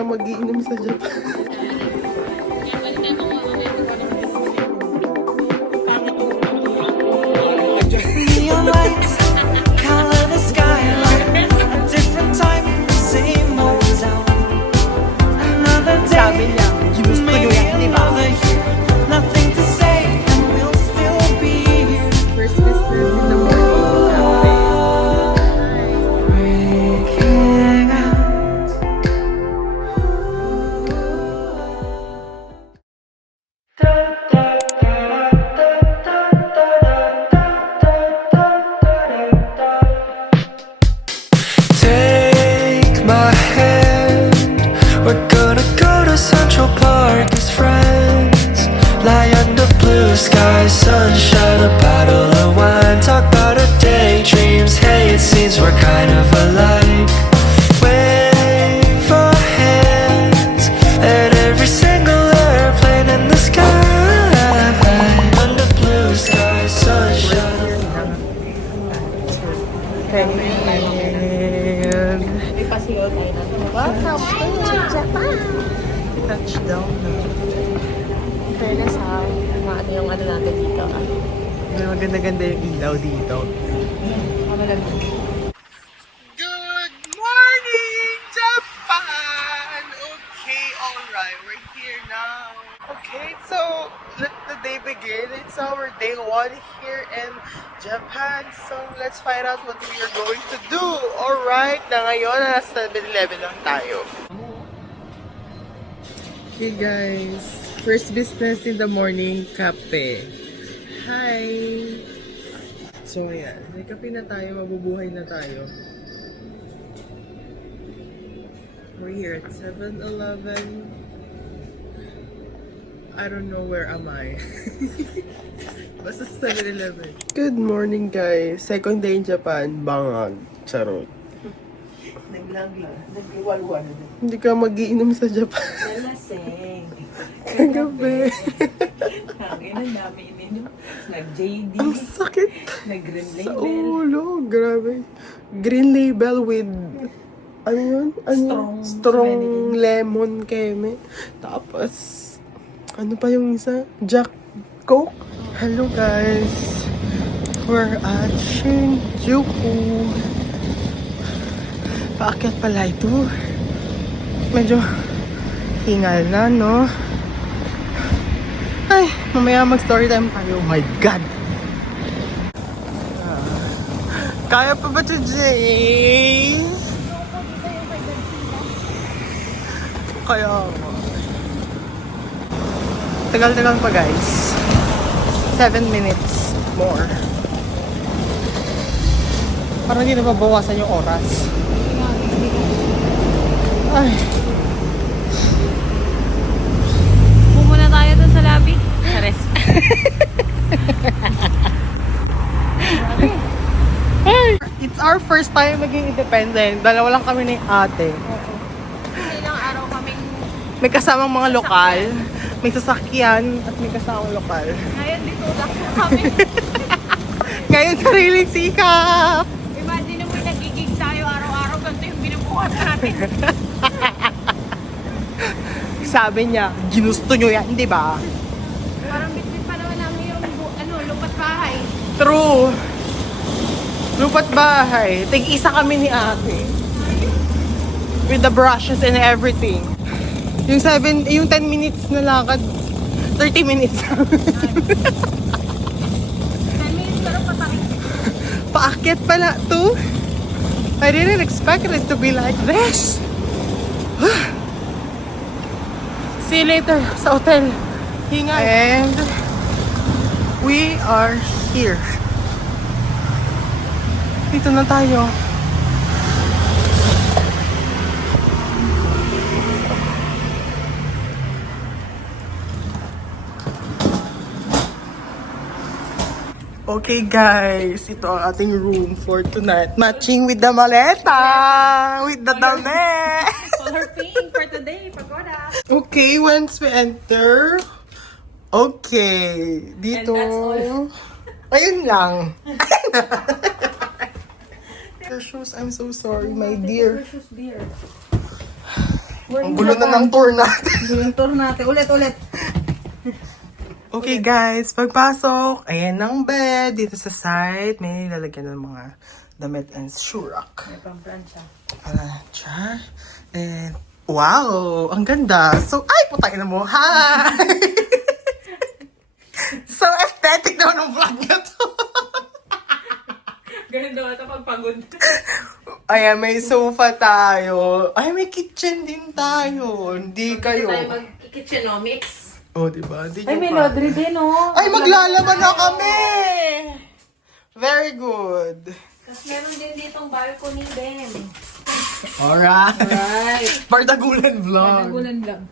ka mag-iinom sa Japan. Neon lights, color the skyline. A different time, same old town. Another day, maybe another year. Nothing to say, and we'll still be here. First business in the morning. Breaking out. Take my hand, we're gonna go to Central Park as friends. Lie under blue skies, sunshine, a bottle of wine. Talk about our daydreams, hey, it seems we're kind of alike. Wave our hands at every single airplane in the sky. Under blue skies, sunshine. And Ipasigaw tayo na. Welcome to Japan! touchdown na. Fairness ha, ano yung ano natin dito. Maganda-ganda yung ilaw dito. Kamalag. Good morning, Japan! Okay, alright, we're here now. Okay, so let the day begin. It's our day 1 here in Japan. So let's find out what we are going to do. Alright, na ngayon nasa 7-Eleven lang tayo. Hey guys, first business in the morning, kape. Hi! So ayan, may kape na tayo, mabubuhay na tayo. We're here at 7-Eleven. I don't know where am I. Basta 7-Eleven. Good morning guys. Second day in Japan, bangag. Charot. Nag-iwalwal. Hindi ka mag-iinom sa Japan. Nalaseng. Kagabi. Hangin ang dami ininom. Nag-JD. Ang sakit. Nag-green Sa label. ulo. Grabe. Green label with ano yun? Ano? Strong lemon keme. Tapos ano pa yung isa? Jack Coke. Hello guys. We're at Shinjuku. Paakyat pala ito. Medyo hingal na, no? Ay, mamaya mag-story time tayo. Oh my God! Kaya pa ba ito, Jay? Kaya nga. Tagal-tagal pa, guys. 7 minutes more. Parang hindi na mabawasan yung oras. Ay. Pumuna tayo dun sa lobby. Chares. It's our first time maging independent. Dalawa lang kami ni ate. Ilang araw kaming May kasamang mga lokal. May sasakyan at may kasamang lokal. ngayon dito lang kami. Ngayon sariling sikap! Imagine mo nagigig tayo araw-araw ganito yung binubuhat natin. Sabi niya, ginusto nyo yan, di ba? Parang bitbit pa naman namin yung lupat bahay. True. Lupat bahay. Tig-isa kami ni ate. With the brushes and everything. Yung 10 minutes na lakad, 30 minutes. 10 minutes pero patakit. Paakyat pala to. I didn't expect it to be like this. See you later sa hotel. Hinga. And we are here. Dito na tayo. Okay guys, ito ang ating room for tonight. Matching with the maleta! With the dame! Color pink for today, pagoda. Okay, once we enter, okay, dito, And that's all. ayun lang. The shoes, I'm so sorry, my dear. Precious dear. Ang gulo na ng tour natin. Yung tour natin. Ulit. Okay guys, pagpasok, ayan ang bed dito sa side. May lalagyan ng mga damit and shurak. May pamplansya. Plancha. And wow, ang ganda. So, ay, putay na mo. Hi! So aesthetic naman ng vlog na to. Ganun daw ito pagpagod. Ayan, may sofa tayo. Ay, may kitchen din tayo. Hindi kayo. Tayo mag-kitchenomics. Oh, diba? Di Ay, nyo may pa- laundry din, oh. Ay, maglalaban na kami! Very good. Tapos meron din ditong balcony din. Alright. Right. Pardagulan vlog. Nagulan lang.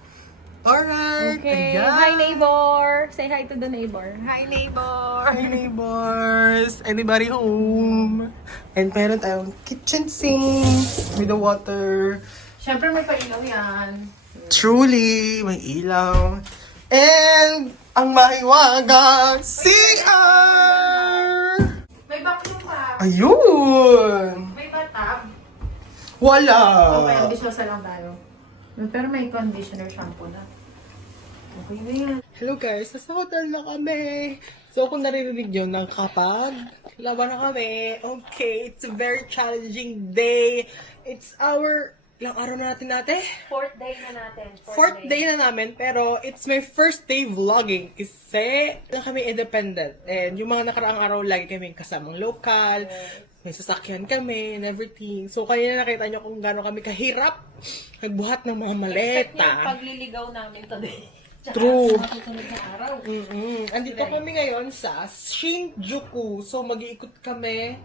Alright. Okay. ayan. Hi, neighbor. Say hi to the neighbor. Hi, neighbor. Hi, neighbors. Anybody home? And meron tayong kitchen sink with the water. Siyempre may pailaw yan. Truly, may ilaw. And ang mahiwaga, CR! May vacuum pa. Ayun! May bathtub. Wala! Okay, ambisyosa lang tayo. Pero may conditioner shampoo na. Okay na yan. Hello guys, nasa hotel na kami. So kung naririnig nyo ng kapag, laban na kami. Okay, it's a very challenging day. It's our, ilang araw na natin ate? Fourth day na natin. Fourth day na namin, pero it's my first day vlogging kasi na kami independent. And yung mga nakaraang araw, lagi kami kasamang local, may sasakyan kami and everything. So kanina nakita nyo kung gaano kami kahirap nagbuhat ng mga maleta. pagliligaw namin today. True. Masusunod na araw. Andito kami ngayon sa Shinjuku. So mag-iikot kami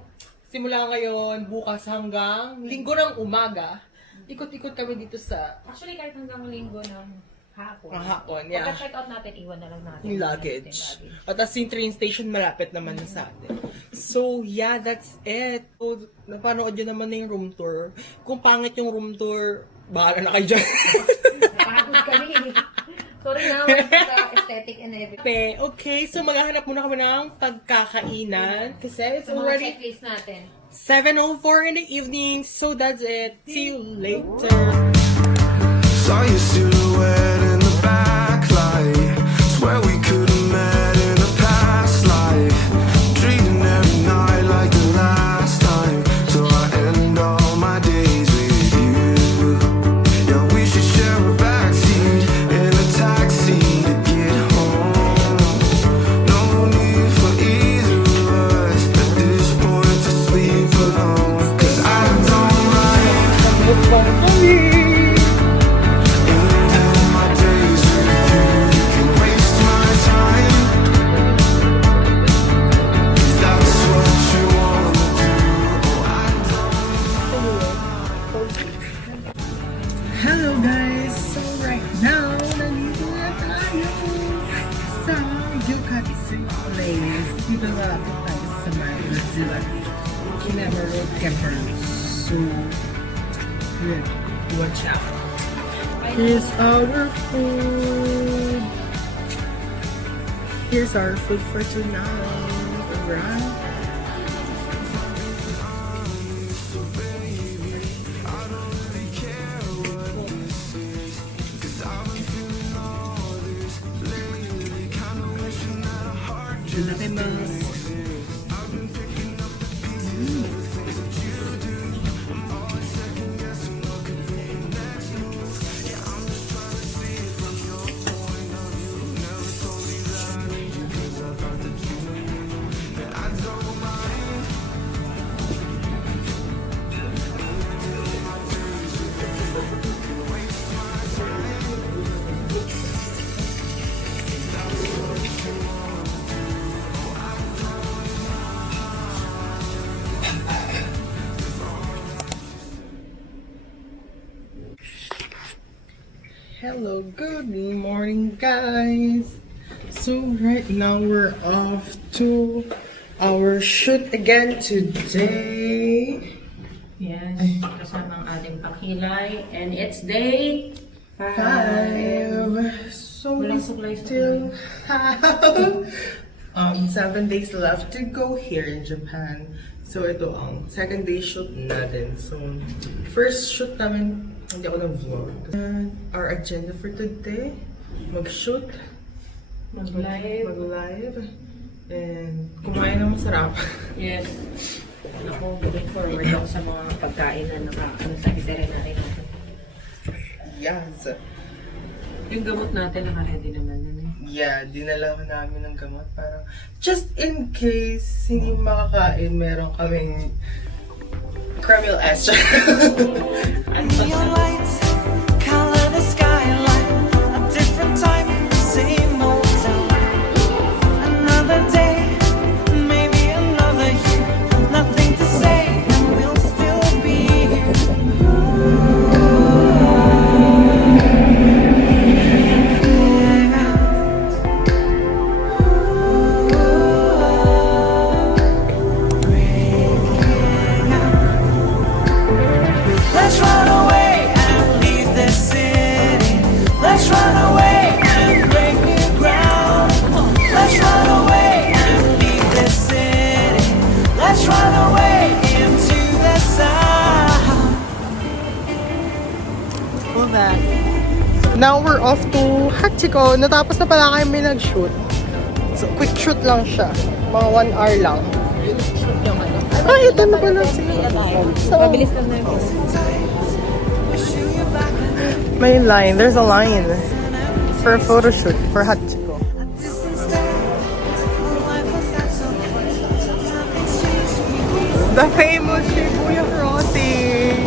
simula ngayon, bukas hanggang linggo ng umaga. Ikot-ikot kami dito sa Actually, kahit hanggang linggo ng hapon. hapon. Yeah. Pagka-check out natin, iwan na lang natin. Yung luggage. At as yung train station, malapit naman na sa atin. So, yeah, that's it. So, napanood nyo naman na yung room tour. Kung pangit yung room tour, bahala na kayo dyan. Pagod kami. Sorry na, aesthetic and everything. Okay, so maghahanap muna kami ng pagkakainan. Kasi it's Sa mga already checklist natin. 7:04 in the evening. So, that's it. See you later. Saw your silhouette in the backlight. Swear we could have met in a past life. Dreaming every night like the last time. Till I end all my days with you. Yeah, we should share a backseat in a taxi to get home. No need for either of us at this point to sleep alone. 'Cause I don't like ending my days with you. You can waste my time if that's what you wanna do. Oh, I don't. Hello guys! So right now, nandito na tayo sa Yukatsu Place. Dito na tayo sa Manila. Kinamaro Camper. So, good. Watch out. Here's our food. Here's our food for tonight. Alright? Itadakimasu. Hello, good morning guys. So right now we're off to our shoot again today. Yes, kasama ang ating pakilay. And it's day 5. 5. So we Walang suklay-suklay. still have 7 days left to go here in Japan. So ito ang second day shoot natin. So first shoot namin, hindi ako nag-vlog. And our agenda for today, mag-shoot, mag-live, and kumain ng masarap. Yes. Ako, looking forward ako sa mga pagkain na sa itinerary natin. Yes. Yung gamot natin, naka-ready naman yun eh. Yeah, dinala ko namin ng gamot. Parang, just in case hindi makakain, meron kaming caramel extra. Neon lights, color the skyline. A different time, same old town. Another day, maybe another year. Nothing to say, and we'll still be here. Let's run away and leave this city. Let's run away and break new ground. Let's run away and leave this city. Let's run away into the sound. Pull back. Now we're off to Hachiko. Natapos na pala kami nag-shoot. So, quick shoot lang siya. Mga 1 hour lang. Ay, ito na pala siya. So, Mabilis lang na yun. may line. There's a line for a photo shoot for Hachiko. The famous Shibuya Crossing.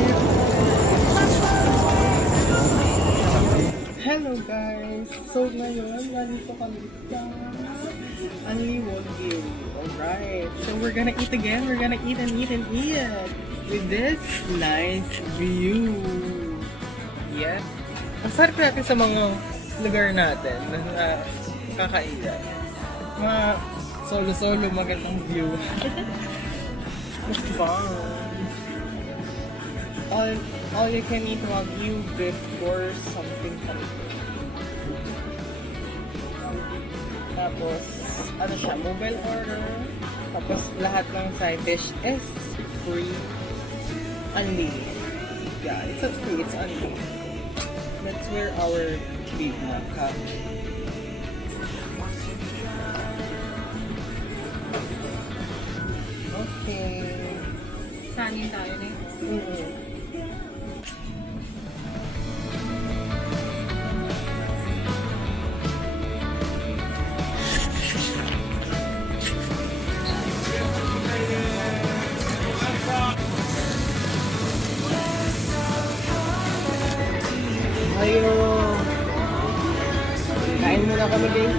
Hello guys! So ngayon, nandito kami sa Aniwongi. Alright, so we're gonna eat again. We're gonna eat and eat and eat with this nice view. Yeah. Ang sarap natin sa mga lugar natin na kakainan. Mga solo-solo magandang view. Fun. All you can eat Wagyu beef or something. Tapos, ano siya, mobile order. Tapos, lahat ng side dish is free. Only. Yeah, it's not free, it's only. That's where our Big Mac comes. Okay. Sanin tayo na yun. Ayun. Kain muna kami guys.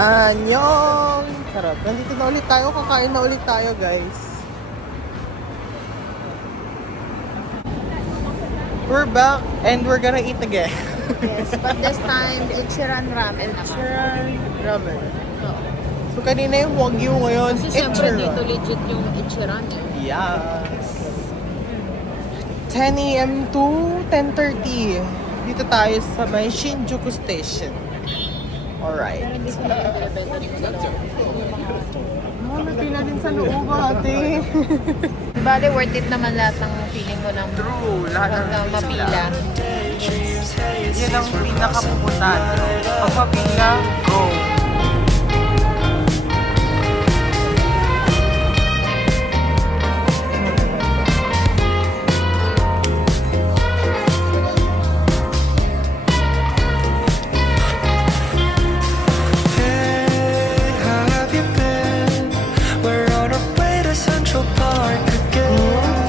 Anyong! Sarap. Nandito na ulit tayo. Kakain na ulit tayo, guys. We're back and we're gonna eat again. Yes, but this time, Ichiran ramen naman. Ichiran ramen. So, kanina yung Wagyu ngayon. Kasi syempre Ichiran. dito legit yung Ichiran eh. Yes. 10 a.m. to 10:30. Dito tayo sa may Shinjuku Station. Alright. Pero hindi sila nagbebenta dito sa loob. Pila din sa loob, ate. Bale, worth it naman lahat ng feeling ko ng True. Lahat ng mapila. Yan ang pinakapupuntahan. Pag mapila, go. Hey, how have you been? We're on our way to Central Park again.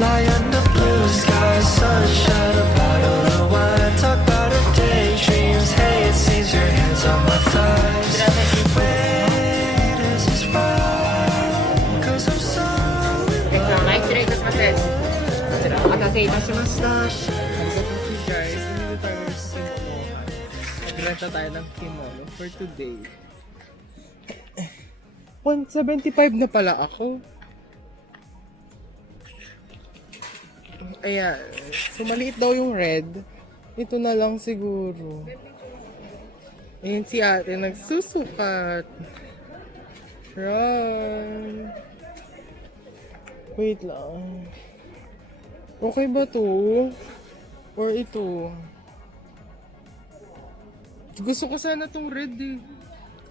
Lie under blue skies, sunshine, a bottle of wine. Talk about our daydreams. Hey, it seems your hands on my thighs. Wait, is this right? 'Cause I'm so guys, hindi tayo sa kimono. Nagrenta tayo ng kimono for today. 175 na pala ako. Ayan. So, maliit daw yung red. Ito na lang siguro. Ayan si ate, nagsusukat. Run. Wait lang. Okay ba to? Or ito? Gusto ko sana tong red eh.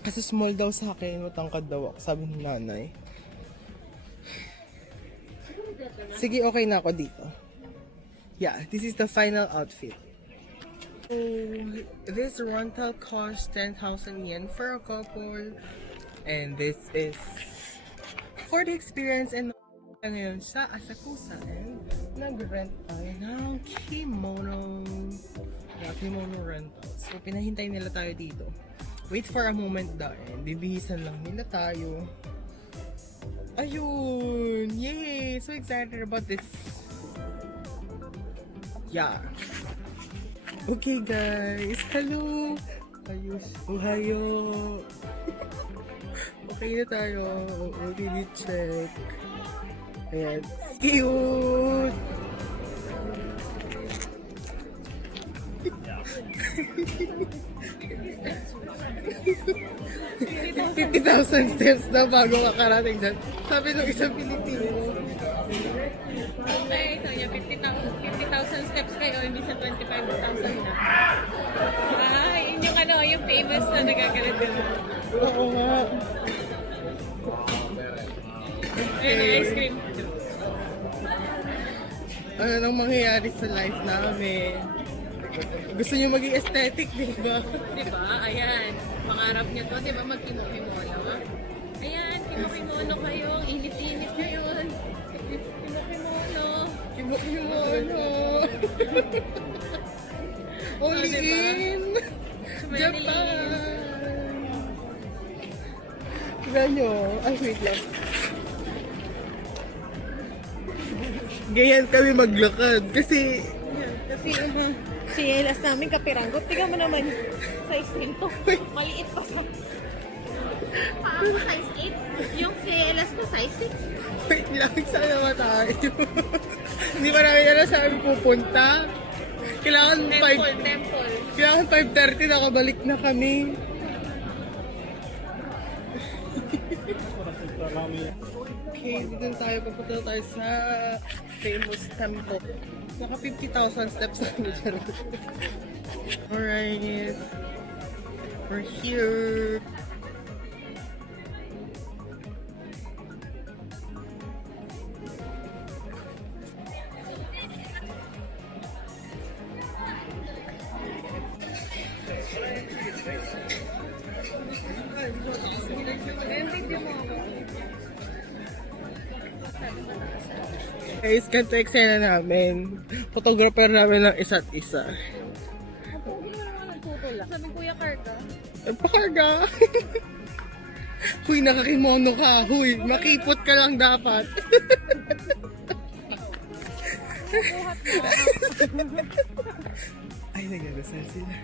Kasi small daw sa akin, matangkad daw ako, sabi ng nanay. Sige, okay na ako dito. Yeah, this is the final outfit. So, this rental cost 10,000 yen for a couple. And this is for the experience and ngayon sa Asakusa. And nag-rent tayo ng kimono. Yeah, kimono rental. So, pinahintay nila tayo dito. Wait for a moment dahil bibihisan lang nila tayo. Ayun! Yay! So excited about this. Yeah. Okay guys. Hello! Ayos. Ohayo! Okay na tayo. OTD check. Ayan. Cute! 50,000 steps na bago makarating dyan. Sabi nung isang Pilipino. Okay, so yung 50,000 steps kayo, hindi sa 25,000 na. Yun yung yung famous na nagagalit yun. Oo nga. Ayun, ice cream. Ano nang mangyayari sa life namin? Gusto niyo maging aesthetic, di ba? Diba? Ayan. Pangarap niyo to, diba? Magkimo-kimono. Ayan, kimo-kimono kayo. Init-init ngayon. Kimo-kimono. Kimono. Only in Japan. Ganyo. Ay, wait lang. Ganyan kami maglakad kasi Kasi si Elas namin kapiranggot. Tingnan mo naman size 3 to. Maliit pa sa... size 8? Yung si Elas ko size 6? wait lang, sana ba tayo? Hindi pa namin alam saan pupunta. Kailangan Temple. Kailangan 5:30 nakabalik na kami. Okay, dito tayo. Pupunta tayo sa famous temple. Naka 50,000 steps na kami dyan. Alright. We're here. Guys, ganito eksena namin. Photographer namin ng isa't isa. Hindi mo naman nagtutulak. Sabi Kuya Karga. Pakarga! Huy, nakakimono ka. Huy, makipot ka lang dapat. Ay, nagdadasal sila.